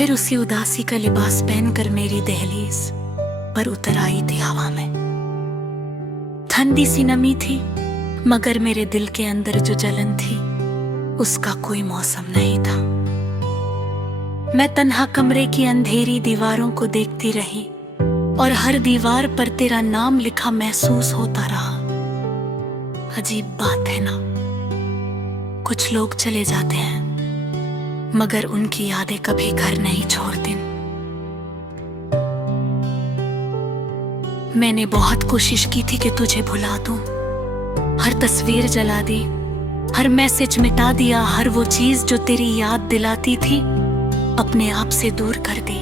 फिर उसी उदासी का लिबास पहनकर मेरी दहलीज पर उतर आई थी हवा में। ठंडी सी नमी थी, मगर मेरे दिल के अंदर जो जलन थी उसका कोई मौसम नहीं था। मैं तन्हा कमरे की अंधेरी दीवारों को देखती रही और हर दीवार पर तेरा नाम लिखा महसूस होता रहा। अजीब बात है ना, कुछ लोग चले जाते हैं मगर उनकी यादें कभी घर नहीं छोड़ती। मैंने बहुत कोशिश की थी कि तुझे भुला दूं, हर तस्वीर जला दी, हर मैसेज मिटा दिया, हर वो चीज जो तेरी याद दिलाती थी अपने आप से दूर कर दी।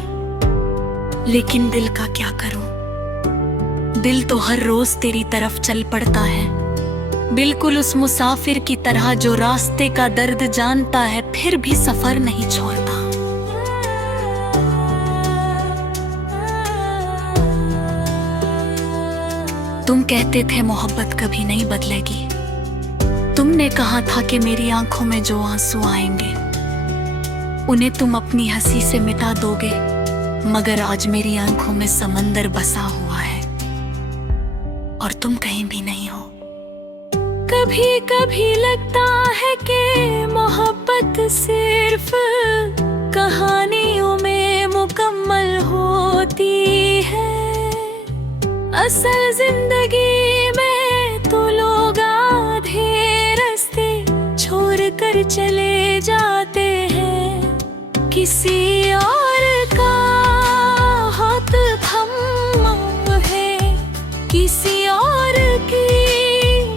लेकिन दिल का क्या करूं, दिल तो हर रोज तेरी तरफ चल पड़ता है, बिल्कुल उस मुसाफिर की तरह जो रास्ते का दर्द जानता है फिर भी सफर नहीं छोड़ता। तुम कहते थे मोहब्बत कभी नहीं बदलेगी, तुमने कहा था कि मेरी आंखों में जो आंसू आएंगे उन्हें तुम अपनी हंसी से मिटा दोगे, मगर आज मेरी आंखों में समंदर बसा हुआ है और तुम कहीं भी नहीं हो। कभी कभी लगता है कि मोहब्बत सिर्फ कहानियों में मुकम्मल होती है, असल जिंदगी में तो लोग आधे रास्ते छोड़ कर चले जाते हैं। किसी और का हाथ थमा है, किसी और की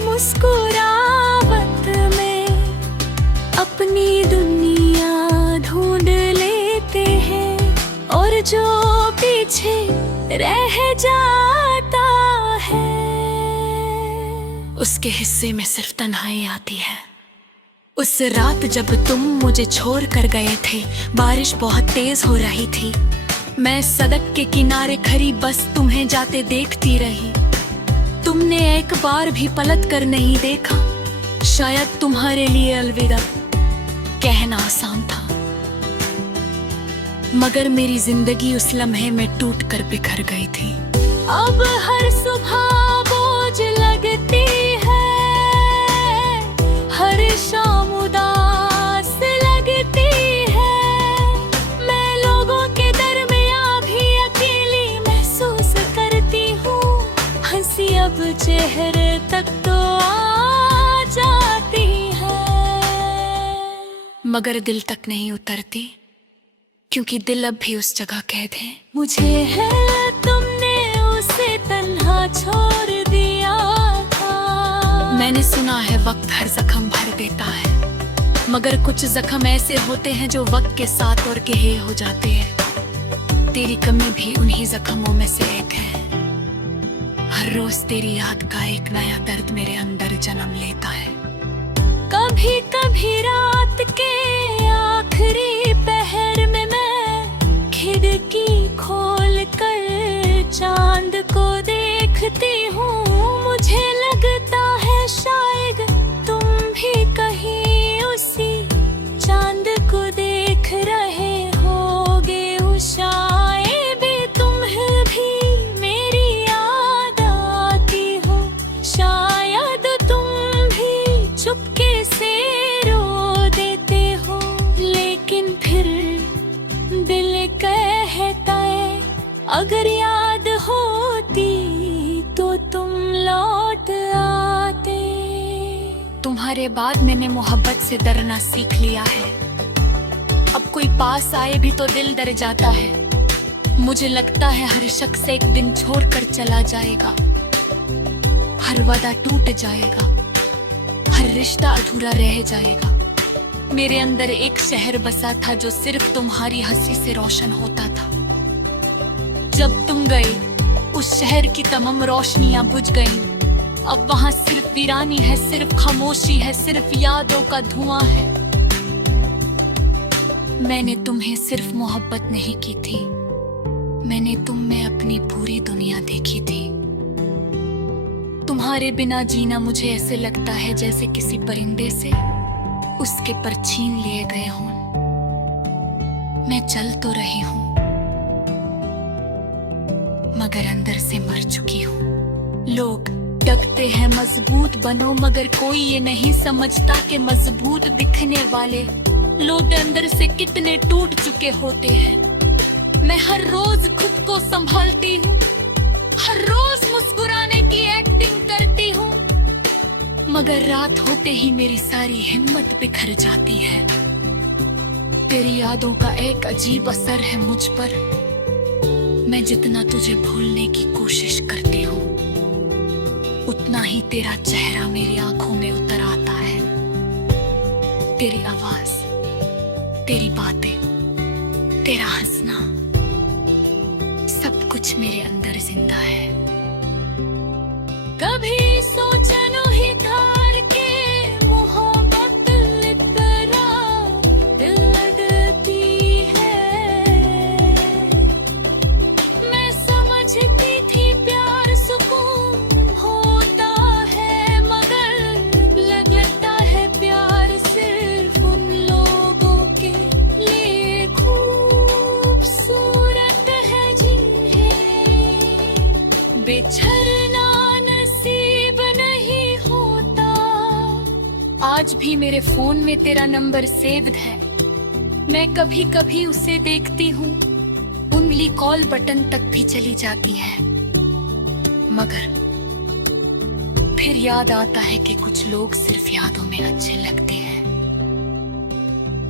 मुस्कुराहट में अपनी दुनिया ढूंढ लेते हैं और जो पीछे रह जाता है उसके हिस्से में सिर्फ तन्हाई आती है। उस रात जब तुम मुझे छोड़ कर गए थे, बारिश बहुत तेज हो रही थी, मैं सड़क के किनारे खड़ी बस तुम्हें जाते देखती रही। तुमने एक बार भी पलट कर नहीं देखा, शायद तुम्हारे लिए अलविदा कहना आसान था, मगर मेरी जिंदगी उस लम्हे में टूट कर बिखर गई थी। अब हर सुबह बोझ लगती है, हर शाम उदास लगती है, मैं लोगों के दरमियां भी अकेली महसूस करती हूँ, हंसी अब चेहरे तक तो आ जाती है मगर दिल तक नहीं उतरती, क्योंकि दिल अब भी उस जगह कैद है। मुझे है तुमने उसे तन्हा छोड़ दिया था। मैंने सुना है वक्त हर जख्म भर देता है, मगर कुछ जख्म ऐसे होते हैं जो वक्त के साथ और गहरे हो जाते हैं। तेरी कमी भी उन्हीं जख्मों में से एक है। हर रोज तेरी याद का एक नया दर्द मेरे अंदर जन्म लेता है। कभी कभी रात के आखिरी पहर में मैं खिड़की खोल कर चांद को देखती हूँ, मुझे लगता है शायद तुम भी कहीं उसी चांद को देख रहे होगे। शायद तुम्हें भी मेरी याद आती हो, शायद तुम भी चुपके से रो देते हो, लेकिन फिर दिल कहता है अगर याद होती तो तुम लौट आते। तुम्हारे बाद मैंने मोहब्बत से डरना सीख लिया है, अब कोई पास आए भी तो दिल डर जाता है। मुझे लगता है हर शख्स एक दिन छोड़ कर चला जाएगा, हर वादा टूट जाएगा, हर रिश्ता अधूरा रह जाएगा। मेरे अंदर एक शहर बसा था जो सिर्फ तुम्हारी हंसी से रोशन होता था। जब तुम गए उस शहर की तमाम रोशनियां बुझ गईं। अब वहां सिर्फ वीरानी है, सिर्फ खामोशी है, सिर्फ यादों का धुआं है। मैंने तुम्हें सिर्फ मोहब्बत नहीं की थी, मैंने तुम में अपनी पूरी दुनिया देखी थी। तुम्हारे बिना जीना मुझे ऐसे लगता है जैसे किसी परिंदे से उसके पर छीन लिए गए हों। मैं चल तो रही हूँ, मगर अंदर से मर चुकी हूँ। लोग डकते हैं मजबूत बनो, मगर कोई ये नहीं समझता कि मजबूत दिखने वाले लोग अंदर से कितने टूट चुके होते हैं। मैं हर रोज खुद को संभालती हूँ, हर रोज मुस्कुराने की एक्टिंग करती हूँ, मगर रात होते ही मेरी सारी हिम्मत बिखर जाती है। तेरी यादों का एक अजीब असर है मुझ पर। मैं जितना तुझे भूलने की कोशिश करती हूँ, उतना ही तेरा चेहरा मेरी आंखों में उतर आता है। तेरी आवाज, तेरी बातें, तेरा हंसना, सब कुछ मेरे अंदर जिंदा है। कभी सोचनो ही थार के मोहब्बत लितरा दिल लगती है। मैं समझती थी प्यार सुकून होता है, मगर लगता है प्यार सिर्फ उन लोगों के लिए खूबसूरत है जिन्हें बिछड़ना नसीब नहीं होता। आज भी मेरे फोन में तेरा नंबर सेव्ड है, मैं कभी कभी उसे देखती हूँ, उंगली कॉल बटन तक भी चली जाती है, मगर फिर याद आता है कि कुछ लोग सिर्फ यादों में अच्छे लगते हैं।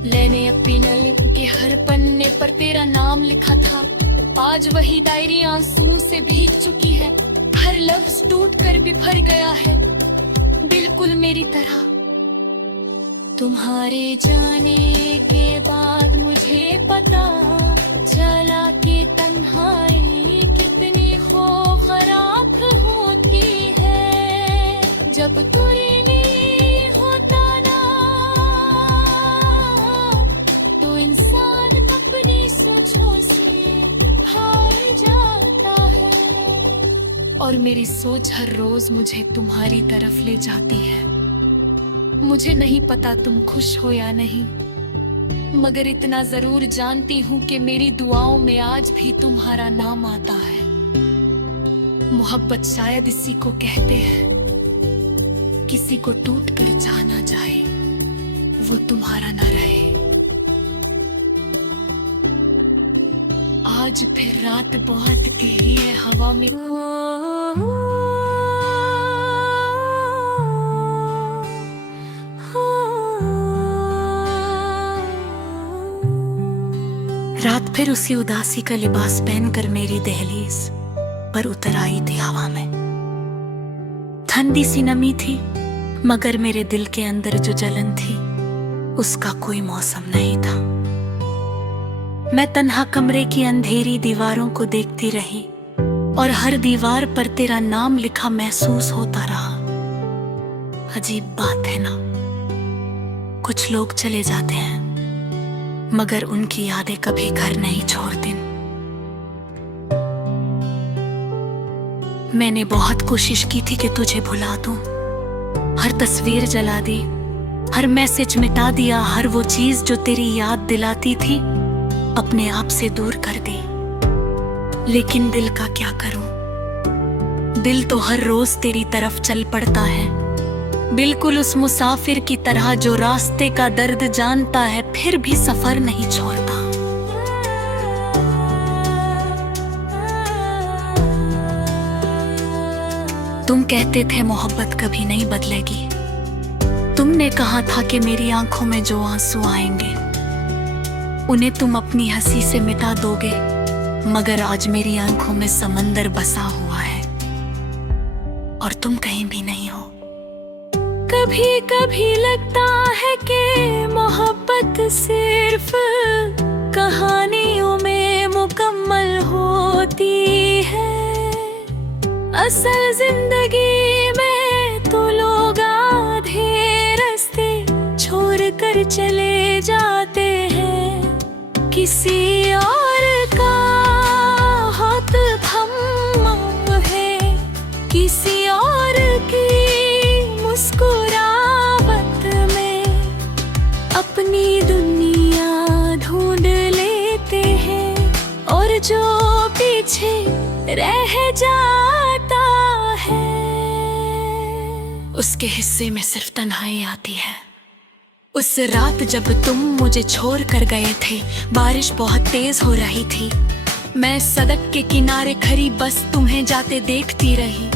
मैंने अपनी नल के हर पन्ने पर तेरा नाम लिखा था, आज वही डायरी आंसुओं से भीग चुकी है। हर लफ्ज टूट कर बिखर गया है, बिल्कुल मेरी तरह। तुम्हारे जाने के बाद मुझे पता चला कि तन्हाई कितनी खौफनाक होती है। जब कोई नहीं होता ना, तो इंसान अपनी सोचों से हार जाता है। और मेरी सोच हर रोज मुझे तुम्हारी तरफ ले जाती है। मुझे नहीं पता तुम खुश हो या नहीं, मगर इतना जरूर जानती हूँ कि मेरी दुआओं में आज भी तुम्हारा नाम आता है। मोहब्बत शायद इसी को कहते हैं, किसी को टूट कर जाना जाए, वो तुम्हारा ना रहे। आज फिर रात बहुत गहरी है, हवा में रात फिर उसी उदासी का लिबास पहनकर मेरी दहलीज पर उतर आई थी हवा में। ठंडी सी नमी थी, मगर मेरे दिल के अंदर जो जलन थी उसका कोई मौसम नहीं था। मैं तन्हा कमरे की अंधेरी दीवारों को देखती रही और हर दीवार पर तेरा नाम लिखा महसूस होता रहा। अजीब बात है ना, कुछ लोग चले जाते हैं मगर उनकी यादें कभी घर नहीं छोड़ती। मैंने बहुत कोशिश की थी कि तुझे भुला दूं, हर तस्वीर जला दी, हर मैसेज मिटा दिया, हर वो चीज जो तेरी याद दिलाती थी अपने आप से दूर कर दी। लेकिन दिल का क्या करूं, दिल तो हर रोज तेरी तरफ चल पड़ता है, बिल्कुल उस मुसाफिर की तरह जो रास्ते का दर्द जानता है फिर भी सफर नहीं छोड़ता। तुम कहते थे मोहब्बत कभी नहीं बदलेगी, तुमने कहा था कि मेरी आंखों में जो आंसू आएंगे उन्हें तुम अपनी हंसी से मिटा दोगे, मगर आज मेरी आंखों में समंदर बसा हुआ है और तुम कहीं भी नहीं हो। कभी कभी लगता है कि मोहब्बत सिर्फ कहानियों में मुकम्मल होती है, असल जिंदगी में तो लोग आधे रास्ते छोड़ कर चले जाते हैं। किसी और का हाथ थमा है, किसी और की मुस्कुराहट में अपनी दुनिया ढूंढ ले रह जाता है। उसके हिस्से में सिर्फ तन्हाई आती है। उस रात जब तुम मुझे छोड़ कर गए थे, बारिश बहुत तेज हो रही थी। मैं सड़क के किनारे खड़ी बस तुम्हें जाते देखती रही।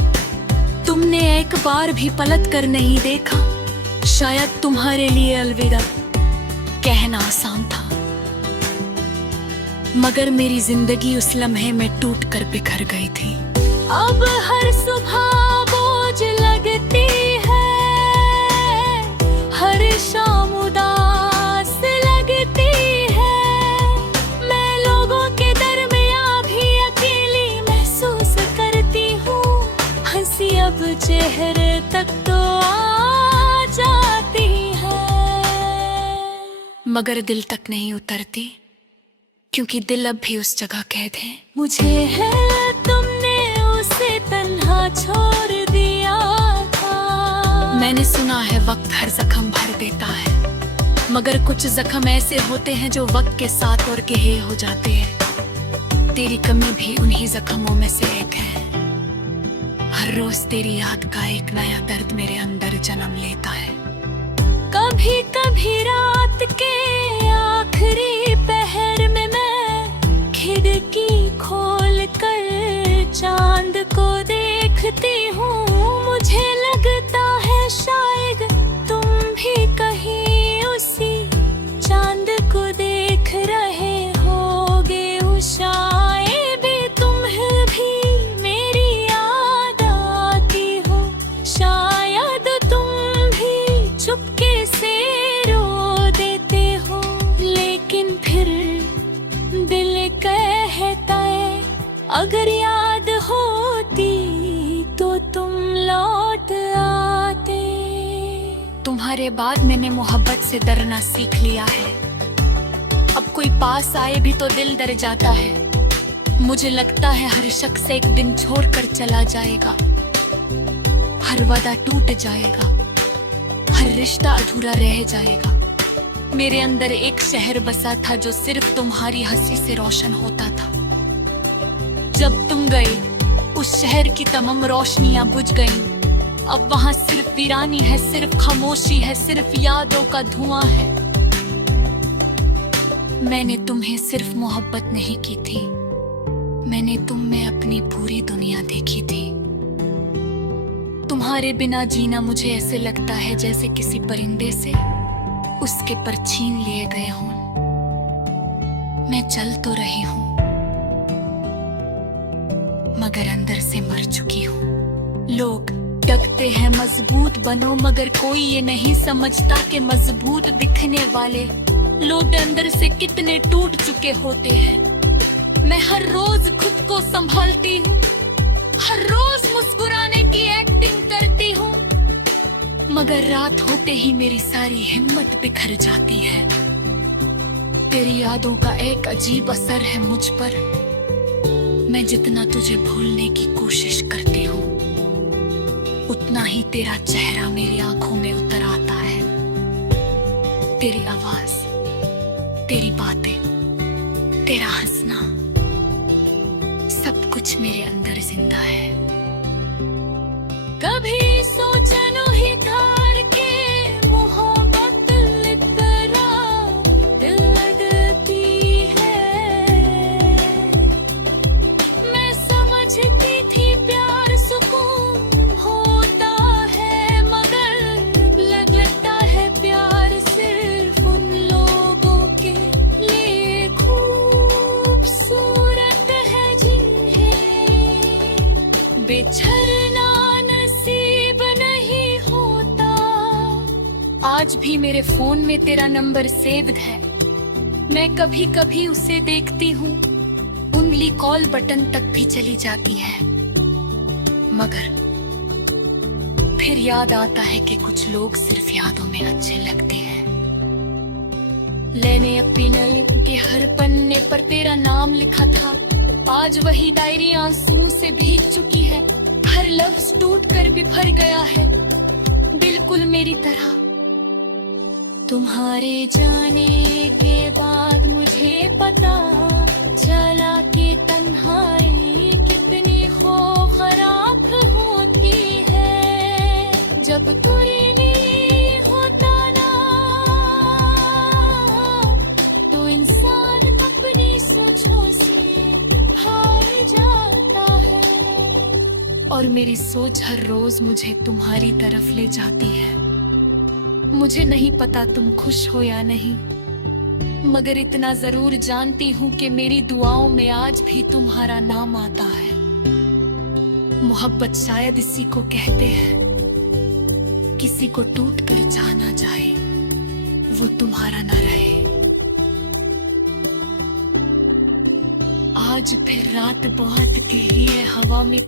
तुमने एक बार भी पलट कर नहीं देखा। शायद तुम्हारे लिए अलविदा कहना आसान था, मगर मेरी जिंदगी उस लम्हे में टूट कर बिखर गई थी। अब हर सुबह बोझ लगती है, हर शाम उदास लगती है। मैं लोगों के दरमियां भी अकेली महसूस करती हूँ। हंसी अब चेहरे तक तो आ जाती है, मगर दिल तक नहीं उतरती, क्योंकि दिल अब भी उस जगह कैद है। मुझे है तुमने उसे तन्हा छोड़ दिया था। मैंने सुना है वक्त हर जख्म भर देता है, मगर कुछ जख्म ऐसे होते हैं जो वक्त के साथ और गहरे हो जाते हैं। तेरी कमी भी उन्हीं जख्मों में से एक है। हर रोज तेरी याद का एक नया दर्द मेरे अंदर जन्म लेता है। कभी कभी रात के आखिरी पहर में मैं खिड़की खोल कर चांद को देखती हूँ। मुझे लगता है शायद तुम भी कहीं उसी चांद को देख रहे होगे। शायद तुम्हें भी मेरी याद आती हो, शायद तुम भी चुपके से रो देते हो। लेकिन फिर दिल कहता है अगर याद होती तो तुम लौट आते। तुम्हारे बाद मैंने मोहब्बत से डरना सीख लिया है। अब कोई पास आए भी तो दिल डर जाता है। मुझे लगता है हर शख्स एक दिन छोड़कर चला जाएगा, हर वादा टूट जाएगा, हर रिश्ता अधूरा रह जाएगा। मेरे अंदर एक शहर बसा था जो सिर्फ तुम्हारी हंसी से रोशन होता था। जब तुम गए उस शहर की तमाम रोशनियां बुझ गईं। अब वहां सिर्फ वीरानी है, सिर्फ खामोशी है, सिर्फ यादों का धुआं है। मैंने तुम्हें सिर्फ मोहब्बत नहीं की थी, मैंने तुम में अपनी पूरी दुनिया देखी थी। तुम्हारे बिना जीना मुझे ऐसे लगता है जैसे किसी परिंदे से उसके पर छीन लिए गए हों। मैं चल तो रही हूं, मगर अंदर से मर चुकी हूं। लोग डकते हैं मजबूत बनो, मगर कोई ये नहीं समझता कि मजबूत दिखने वाले लोग अंदर से कितने टूट चुके होते हैं। मैं हर रोज खुद को संभालती हूँ, हर रोज मुस्कुराने की एक्टिंग करती हूँ, मगर रात होते ही मेरी सारी हिम्मत बिखर जाती है। तेरी यादों का एक अजीब असर है मुझ पर। मैं जितना तुझे भूलने की कोशिश करती हूँ, उतना ही तेरा चेहरा मेरी आंखों में उतर आता है। तेरी आवाज, तेरी बातें, तेरा हंसना, सब कुछ मेरे अंदर जिंदा है। कभी सोचनो ही थार के मोहब्बत लितरा दिल लगती है। मैं समझती थी प्यार सुकून होता है, मगर लगता है प्यार सिर्फ उन लोगों के लिए खूबसूरत है जिन्हें बिछड़ना आज भी मेरे फोन में तेरा नंबर सेव्ड है। मैं कभी कभी उसे देखती हूँ, उंगली कॉल बटन तक भी चली जाती है, मगर फिर याद आता है कि कुछ लोग सिर्फ यादों में अच्छे लगते हैं। मैंने अपनी नल के हर पन्ने पर तेरा नाम लिखा था, आज वही डायरी आंसुओं से भीग चुकी है। हर लफ्ज टूट कर बिखर गया है, बिल्कुल मेरी तरह। तुम्हारे जाने के बाद मुझे पता चला कि तन्हाई कितनी और मेरी सोच हर रोज मुझे तुम्हारी तरफ ले जाती है। मुझे नहीं पता तुम खुश हो या नहीं, मगर इतना जरूर जानती हूँ कि मेरी दुआओं में आज भी तुम्हारा नाम आता है। मोहब्बत शायद इसी को कहते हैं, किसी को टूट कर जाना चाहे वो तुम्हारा ना रहे। आज फिर रात बहुत गहरी है, हवा में